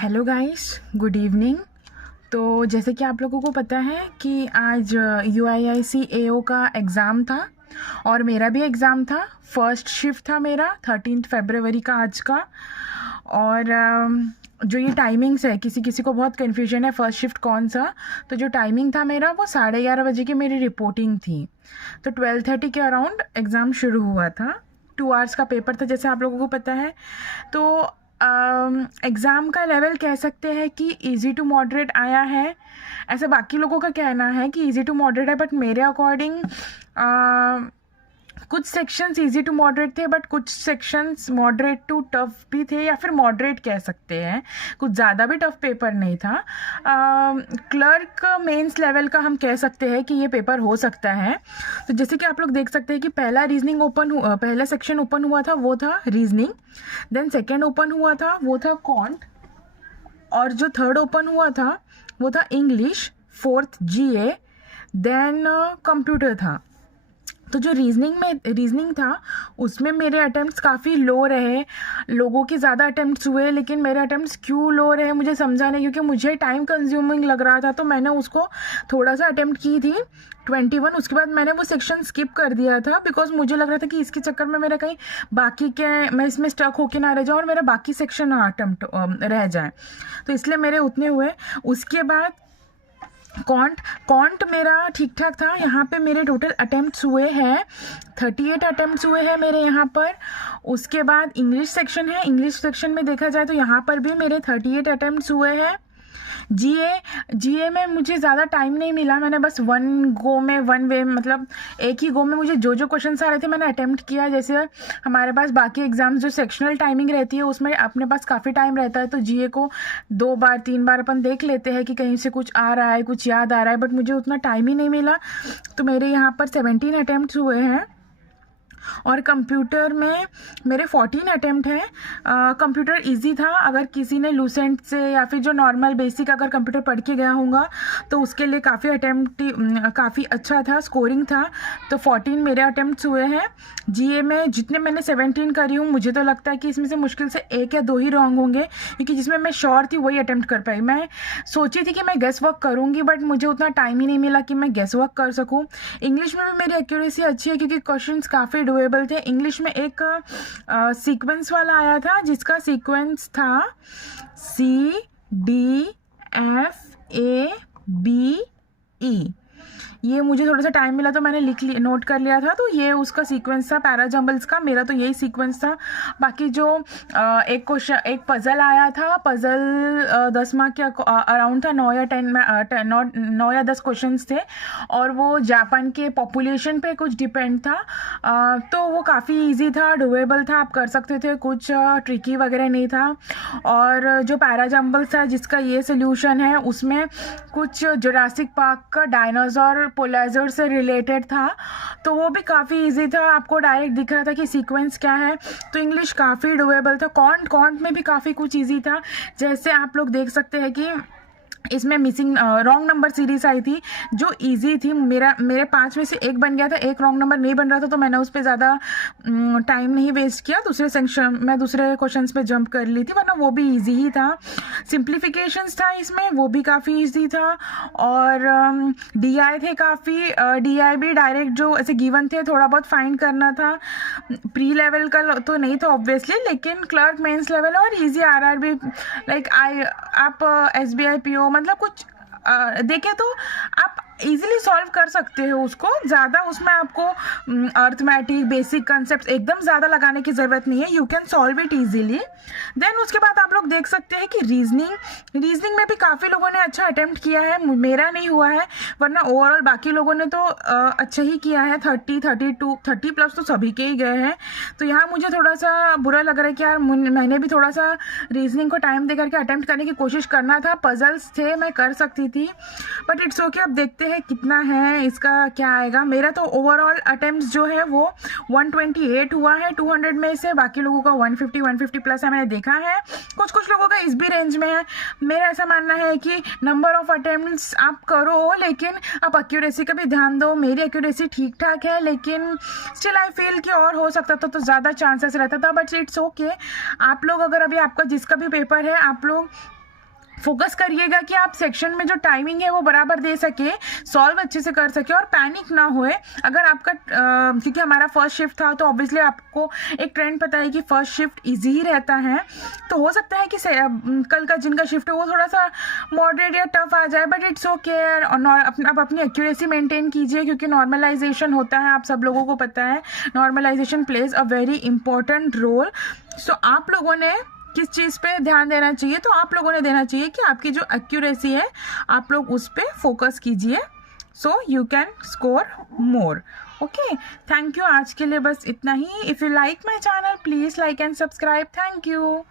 Hello guys, good evening. तो जैसे कि आप लोगों को पता है कि आज UIIC AO का एग्ज़ाम था और मेरा भी एग्ज़ाम था। फर्स्ट शिफ्ट था मेरा 13 फरवरी का आज का। और जो ये टाइमिंग्स है, किसी किसी को बहुत कन्फ्यूजन है फर्स्ट शिफ्ट कौन सा। तो जो टाइमिंग था मेरा वो 11:30 बजे की मेरी रिपोर्टिंग थी। तो 12:30 के अराउंड एग्ज़ाम शुरू हुआ था। 2 आवर्स का पेपर था जैसे आप लोगों को पता है। तो एग्ज़ाम का लेवल कह सकते हैं कि इजी टू मॉडरेट आया है। ऐसे बाकी लोगों का कहना है कि इजी टू मॉडरेट है, बट मेरे अकॉर्डिंग कुछ सेक्शंस इजी टू मॉडरेट थे, बट कुछ सेक्शंस मॉडरेट टू टफ भी थे, या फिर मॉडरेट कह सकते हैं। कुछ ज़्यादा भी टफ पेपर नहीं था। क्लर्क मेंस लेवल का हम कह सकते हैं कि ये पेपर हो सकता है। तो जैसे कि आप लोग देख सकते हैं कि पहला सेक्शन ओपन हुआ था वो था रीजनिंग। देन सेकेंड ओपन हुआ था वो था कॉन्ट। और जो थर्ड ओपन हुआ था वो था English. Fourth GA। Then computer था। तो जो रीजनिंग था उसमें मेरे अटेम्प्ट्स काफ़ी लो रहे। लोगों के ज़्यादा अटेम्प्ट्स हुए, लेकिन मेरे अटेम्प्ट्स क्यों लो रहे मुझे समझा नहीं, क्योंकि मुझे टाइम कंज्यूमिंग लग रहा था। तो मैंने उसको थोड़ा सा अटेम्प्ट की थी 21। उसके बाद मैंने वो सेक्शन स्किप कर दिया था, बिकॉज मुझे लग रहा था कि इसके चक्कर में मेरा कहीं बाकी के मैं इसमें स्टक होके ना रह जाऊँ और मेरा बाकी सेक्शन अटेम्प्ट रह जाए। तो इसलिए मेरे उतने हुए। उसके बाद कॉन्ट मेरा ठीक ठाक था। यहाँ पे मेरे टोटल अटेम्प्ट्स हुए हैं 38 अटेम्प्ट्स हुए हैं मेरे यहाँ पर। उसके बाद इंग्लिश सेक्शन है। इंग्लिश सेक्शन में देखा जाए तो यहाँ पर भी मेरे 38 अटेम्प्ट्स हुए हैं। जीए में मुझे ज़्यादा टाइम नहीं मिला। मैंने बस वन वे मतलब एक ही गो में मुझे जो क्वेश्चन आ रहे थे मैंने अटेम्प्ट किया। जैसे हमारे पास बाकी एग्जाम्स जो सेक्शनल टाइमिंग रहती है उसमें अपने पास काफ़ी टाइम रहता है, तो जीए को 2 बार 3 बार अपन देख लेते हैं कि कहीं से कुछ आ रहा है, कुछ याद आ रहा है, बट मुझे उतना टाइम ही नहीं मिला। तो मेरे यहाँ पर 17 अटेम्प्ट्स हुए हैं। और कंप्यूटर में मेरे 14 अटेम्प्ट हैं। कंप्यूटर इजी था। अगर किसी ने लूसेंट से या फिर जो नॉर्मल बेसिक अगर कंप्यूटर पढ़ के गया होगा तो उसके लिए काफ़ी अच्छा था, स्कोरिंग था। तो 14 मेरे अटेम्प्ट्स हुए हैं। जीए में जितने मैंने 17 करी हूँ, मुझे तो लगता है कि इसमें से मुश्किल से 1 या 2 ही रॉन्ग होंगे, क्योंकि जिसमें मैं श्योर थी वही अटेम्प्ट कर पाई। मैं सोची थी कि मैं गेस वर्क करूँगी, बट मुझे उतना टाइम ही नहीं मिला कि मैं गेस वर्क कर सकूँ। इंग्लिश में भी मेरी एक्यूरेसी अच्छी है, क्योंकि क्वेश्चंस काफ़ी डुएबल थे। इंग्लिश में एक सीक्वेंस वाला आया था जिसका सीक्वेंस था CDFABE। ये मुझे थोड़ा सा टाइम मिला तो मैंने नोट कर लिया था। तो ये उसका सीक्वेंस था पैराजम्बल्स का। मेरा तो यही सीक्वेंस था। बाकी जो एक पज़ल आया था, पज़ल 10 मार्क के अराउंड था। 9 या 10 क्वेश्चंस थे, और वो जापान के पॉपुलेशन पे कुछ डिपेंड था। तो वो काफ़ी इजी था, डुएबल था, आप कर सकते थे, कुछ ट्रिकी वगैरह नहीं था। और जो पैराजम्बल्स था जिसका ये सोल्यूशन है, उसमें कुछ जुरासिक पार्क का डायनासोर पोलाइजर से रिलेटेड था। तो वो भी काफ़ी इजी था, आपको डायरेक्ट दिख रहा था कि सीक्वेंस क्या है। तो इंग्लिश काफ़ी डुएबल था। कॉन्ट में भी काफ़ी कुछ इजी था। जैसे आप लोग देख सकते हैं कि इसमें मिसिंग रॉन्ग नंबर सीरीज आई थी जो इजी थी। मेरे 5 में से 1 बन गया था, 1 रॉन्ग नंबर नहीं बन रहा था, तो मैंने उस पर ज़्यादा टाइम नहीं वेस्ट किया। दूसरे क्वेश्चंस पे जंप कर ली थी, वरना वो भी इजी ही था। सिंप्लीफिकेशंस था इसमें, वो भी काफ़ी इजी था। और DI थे काफ़ी। DI भी डायरेक्ट जो ऐसे गिवन थे, थोड़ा बहुत फाइंड करना था। प्री लेवल का तो नहीं था ऑब्वियसली, लेकिन क्लर्क मेंस लेवल और इजी RRB लाइक आप SBI PO मतलब कुछ देखें तो आप इजीली सॉल्व कर सकते हो उसको। ज़्यादा उसमें आपको अर्थमेटिक बेसिक कंसेप्ट एकदम ज़्यादा लगाने की ज़रूरत नहीं है। You can solve it easily. Then उसके बाद आप लोग देख सकते हैं कि रीजनिंग में भी काफ़ी लोगों ने अच्छा अटेम्प्ट किया है। मेरा नहीं हुआ है, वरना ओवरऑल बाकी लोगों ने तो अच्छा ही किया है। 30 प्लस तो सभी के ही गए हैं। तो यहाँ मुझे थोड़ा सा बुरा लग रहा है कि यार मैंने भी थोड़ा सा रीजनिंग को टाइम दे करके अटेम्प्ट करने की कोशिश करना था। पजल्स थे, मैं कर सकती थी, बट इट्स ओके। अब देखते हैं कितना है, इसका क्या आएगा। मेरा तो ओवरऑल अटेम्प्ट्स जो है वो 128 हुआ है 200 में से। बाकी लोगों का 150 प्लस है, मैंने देखा है। कुछ लोगों का इस भी रेंज में है। मेरा ऐसा मानना है कि नंबर ऑफ अटेम्प्ट्स आप करो, लेकिन आप एक्यूरेसी का भी ध्यान दो। मेरी एक्यूरेसी ठीक ठाक है, लेकिन स्टिल आई फील कि और हो सकता था, तो ज़्यादा चांसेस रहता था, बट इट्स ओके। आप लोग अगर अभी आपका जिसका भी पेपर है, आप लोग फोकस करिएगा कि आप सेक्शन में जो टाइमिंग है वो बराबर दे सके, सॉल्व अच्छे से कर सके और पैनिक ना होए। अगर आपका क्योंकि हमारा फर्स्ट शिफ्ट था तो ऑब्वियसली आपको एक ट्रेंड पता है कि फर्स्ट शिफ्ट इजी ही रहता है, तो हो सकता है कि कल का जिनका शिफ्ट है वो थोड़ा सा मॉडरेट या टफ आ जाए, बट इट्स ओके। और आप अपनी एक्यूरेसी मेंटेन कीजिए, क्योंकि नॉर्मलाइजेशन होता है, आप सब लोगों को पता है normalization plays a very important role. So आप लोगों ने किस चीज़ पे ध्यान देना चाहिए, तो आप लोगों ने देना चाहिए कि आपकी जो एक्यूरेसी है आप लोग उस पर फोकस कीजिए, so you can score more. Okay, thank you. आज के लिए बस इतना ही। If you like my channel please like and subscribe. Thank you.